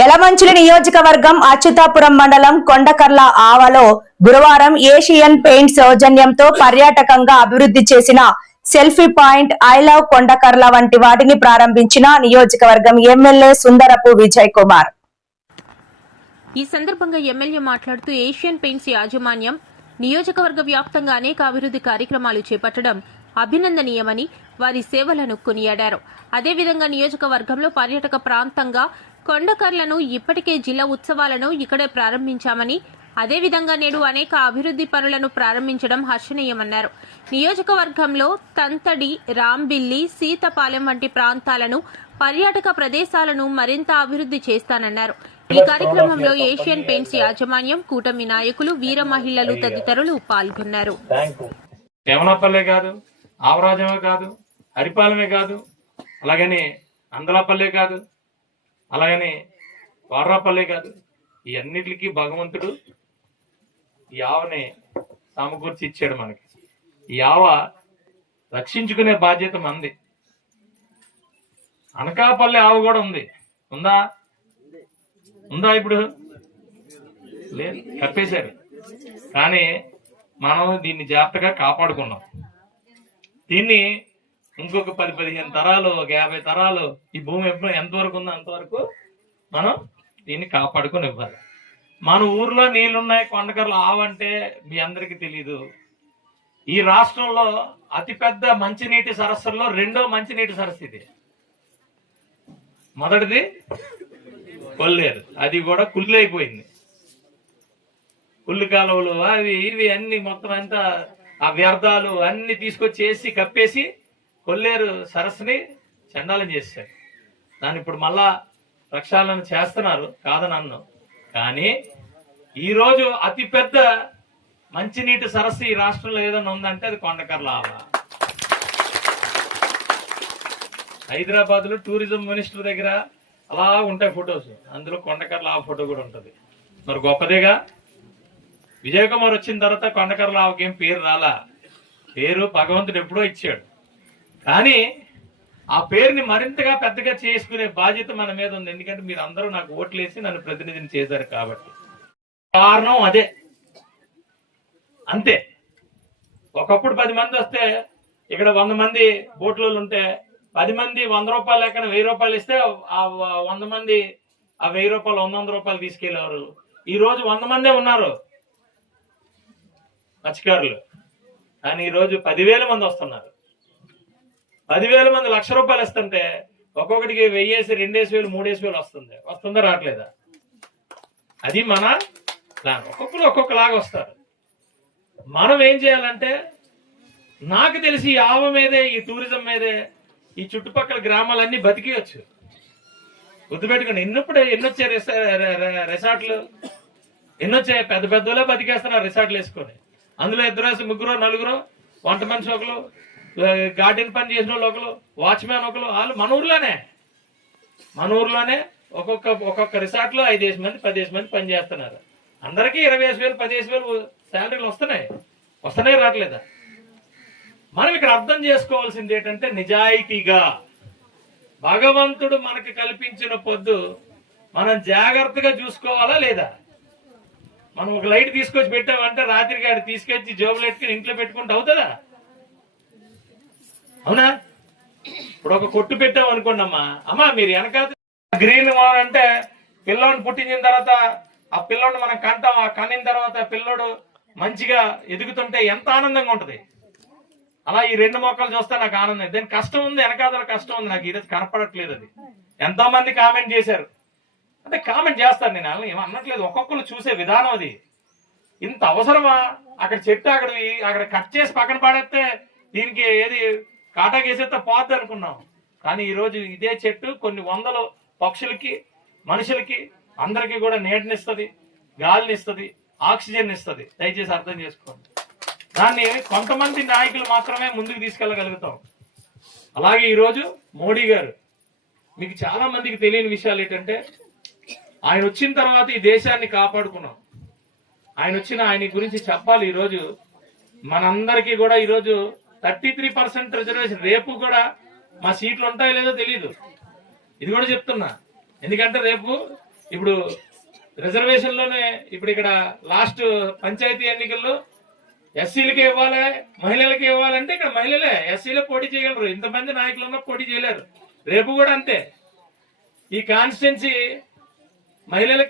యలమంచిలి నియోజకవర్గం అచ్యుతాపురం మండలం కొండకర్ల ఆవలో గురువారం ఏషియన్ పెయింట్స్ సౌజన్యంతో పర్యాటకంగా అభివృద్ధి చేసిన selfie point I love Kondakarla వంటి వాటిని ప్రారంభించిన నియోజకవర్గం ఎమ్మెల్యే సుందరపు విజయ్ కుమార్. ఈ సందర్భంగా ఎమ్మెల్యే మాట్లాడుతూ ఏషియన్ పెయింట్స్ యాజమాన్యం నియోజకవర్గ వ్యాప్తంగా అనేక అభివృద్ధి కార్యక్రమాలు చేపట్టడం అభినందనీయమని వారి సేవలను కొనియాడారు. అదేవిధంగా నియోజకవర్గంలో పర్యాటక ప్రాంతంగా కొండకర్లను ఇప్పటికే జిల్లా ఉత్సవాలను ఇక్కడే ప్రారంభించామని, అదేవిధంగా నేడు అనేక అభివృద్ధి పనులను ప్రారంభించడం హర్షణీయమన్నారు. నియోజకవర్గంలో తంతడి, రాంబిల్లి, సీతపాలెం వంటి ప్రాంతాలను పర్యాటక ప్రదేశాలను మరింత అభివృద్ధి చేస్తానన్నారు. ఈ కార్యక్రమంలో ఏషియన్ పెయింట్స్ యాజమాన్యం, కూటమి నాయకులు, వీర మహిళలు తదితరులు పాల్గొన్నారు. దేవనాపల్లె కాదు, ఆవరాజమే కాదు, హరిపాలెమే కాదు, అలాగని అందలాపల్లె కాదు, అలాగని వార్రాపల్లె కాదు, ఈ అన్నిటికీ భగవంతుడు ఈ ఆవని సమకూర్చి ఇచ్చాడు మనకి. ఈ ఆవ రక్షించుకునే బాధ్యత మంది. అనకాపల్లె ఆవు కూడా ఉంది, ఉందా? ఇప్పుడు లేదు, కప్పేశారు. కానీ మనం దీన్ని జాగ్రత్తగా కాపాడుకున్నాం. దీన్ని ఇంకొక 10-15 తరాలు, ఒక 50 తరాలు ఈ భూమి ఎంతవరకు ఉందో అంతవరకు మనం దీన్ని కాపాడుకొని ఇవ్వాలి. మన ఊర్లో నీళ్లున్నాయి, కొండకర్ల ఆవంటే మీ అందరికీ తెలీదు. ఈ రాష్ట్రంలో అతిపెద్ద మంచినీటి సరస్సుల్లో 2వ మంచినీటి సరస్సు ఇది. మొదటిది కొల్లేరు, అది కూడా కుళ్ళైపోయింది. కుళ్ళు కాలువలు అవి ఇవి అన్ని మొత్తం అంతా ఆ వ్యర్థాలు అన్ని తీసుకొచ్చేసి కప్పేసి కొల్లేరు సరస్సుని చండాలం చేశారు. దాన్ని ఇప్పుడు మళ్ళా ప్రక్షాళన చేస్తున్నారు, కాదనన్ను. కానీ ఈరోజు అతిపెద్ద మంచినీటి సరస్సు ఈ రాష్ట్రంలో ఏదైనా ఉందంటే అది కొండకర్ల ఆవ. హైదరాబాద్ లో టూరిజం మినిస్టర్ దగ్గర అలా ఉంటాయి ఫొటోస్, అందులో కొండకర్ల ఆవ ఫోటో కూడా ఉంటది. మరి గొప్పదేగా. విజయ్ కుమార్ వచ్చిన తర్వాత కొండకర్ల ఆవకి ఏం పేరు రాలా, పేరు భగవంతుడు ఎప్పుడో ఇచ్చాడు. కానీ ఆ పేరుని మరింతగా పెద్దగా చేసుకునే బాధ్యత మన మీద ఉంది. ఎందుకంటే మీరు అందరూ నాకు ఓట్లేసి నన్ను ప్రతినిధిని చేశారు కాబట్టి. కారణం అదే, అంతే. ఒకప్పుడు 10 మంది వస్తే ఇక్కడ 100 మంది బోట్లో ఉంటే 10 మంది 100 రూపాయలు లెక్కన 1000 రూపాయలు ఇస్తే ఆ 100 మంది ఆ 1000 రూపాయలు 100 రూపాయలు తీసుకెళ్లేవారు. ఈ రోజు 100 మందే ఉన్నారు మత్స్యకారులు, కానీ ఈరోజు 10,000 మంది వస్తున్నారు. 10,000 మంది 1,00,000 రూపాయలు ఇస్తుంటే ఒక్కొక్కటికి 1,000, 2,000, 3,000 వస్తుందా రావట్లేదా? అది మన ప్లాన్. ఒక్కొక్కరు ఒక్కొక్కలాగా వస్తారు. మనం ఏం చేయాలంటే, నాకు తెలిసి ఈ ఆవ మీదే, ఈ టూరిజం మీదే ఈ చుట్టుపక్కల గ్రామాలన్నీ బతికేయచ్చు. గుర్తుపెట్టుకుని ఎన్నొచ్చాయి రిసార్ట్లు, ఎన్నొచ్చాయి. పెద్ద పెద్దలే బతికేస్తున్నారు రిసార్ట్లు వేసుకొని. అందులో 2, 3, 4 వంట మనిషి ఒకరు, గార్డెన్ పని చేసిన వాళ్ళు ఒకరు, వాచ్మ్యాన్ ఒకరు. వాళ్ళు మన ఊర్లోనే ఒక్కొక్క రిసార్ట్ లో 5 మంది 10 మంది పని చేస్తున్నారు. అందరికీ 20,000, 15,000 శాలరీలు వస్తున్నాయి రావట్లేదా? మనం ఇక్కడ అర్థం చేసుకోవాల్సింది ఏంటంటే, నిజాయితీగా భగవంతుడు మనకి కల్పించిన పొద్దు మనం జాగ్రత్తగా చూసుకోవాలా లేదా? మనం ఒక లైట్ తీసుకొచ్చి పెట్టామంటే రాత్రికి ఆడ తీసుకొచ్చి జోబులు పెట్టుకుని ఇంట్లో పెట్టుకుంటే అవుతుందా? అవునా? ఇప్పుడు ఒక కొట్టు పెట్టాం అనుకోండి, అమ్మా మీరు వెనకాల గ్రీన్ అంటే పిల్లోడిని పుట్టించిన తర్వాత ఆ పిల్లోడిని మనం కంటాం. ఆ కనిన తర్వాత పిల్లోడు మంచిగా ఎదుగుతుంటే ఎంత ఆనందంగా ఉంటది. అలా ఈ 2 మొక్కలు చూస్తే నాకు ఆనందం. దానికి కష్టం ఉంది, వెనకాల కష్టం ఉంది. నాకు ఈరోజు కనపడట్లేదు. అది ఎంతో మంది కామెంట్ చేశారు. అంటే కామెంట్ చేస్తారు, నేను ఏమో అనట్లేదు. ఒక్కొక్కరు చూసే విధానం అది. ఇంత అవసరమా? అక్కడ చెట్టు అక్కడ కట్ చేసి పక్కన పడేస్తే దీనికి ఏది కాటాకేసేస్తే పోద్ది అనుకున్నాం. కానీ ఈరోజు ఇదే చెట్టు కొన్ని 100 పక్షులకి, మనుషులకి, అందరికీ కూడా నీడనిస్తుంది, గాలిని ఇస్తుంది, ఆక్సిజన్ ఇస్తుంది. దయచేసి అర్థం చేసుకోండి. దాన్ని కొంతమంది నాయకులు మాత్రమే ముందుకు తీసుకెళ్ళగలుగుతాం. అలాగే ఈరోజు మోడీ గారు, మీకు చాలా మందికి తెలియని విషయాలు ఏంటంటే, ఆయన వచ్చిన తర్వాత ఈ దేశాన్ని కాపాడుకున్నాం. ఆయన గురించి చెప్పాలి. ఈరోజు మనందరికీ కూడా ఈరోజు 33% రిజర్వేషన్. రేపు కూడా మా సీట్లు ఉంటాయో లేదో తెలియదు, ఇది కూడా చెప్తున్నా. ఎందుకంటే రేపు ఇప్పుడు రిజర్వేషన్ లోనే ఇప్పుడు ఇక్కడ లాస్ట్ పంచాయతీ ఎన్నికల్లో ఎస్సీలకి ఇవ్వాలి, మహిళలకి ఇవ్వాలంటే ఇక్కడ మహిళలే ఎస్సీలో పోటీ చేయగలరు. ఇంతమంది నాయకులు ఉన్నా పోటీ చేయలేరు. రేపు కూడా అంతే. ఈ కాన్స్టిట్యున్సీ మహిళలకి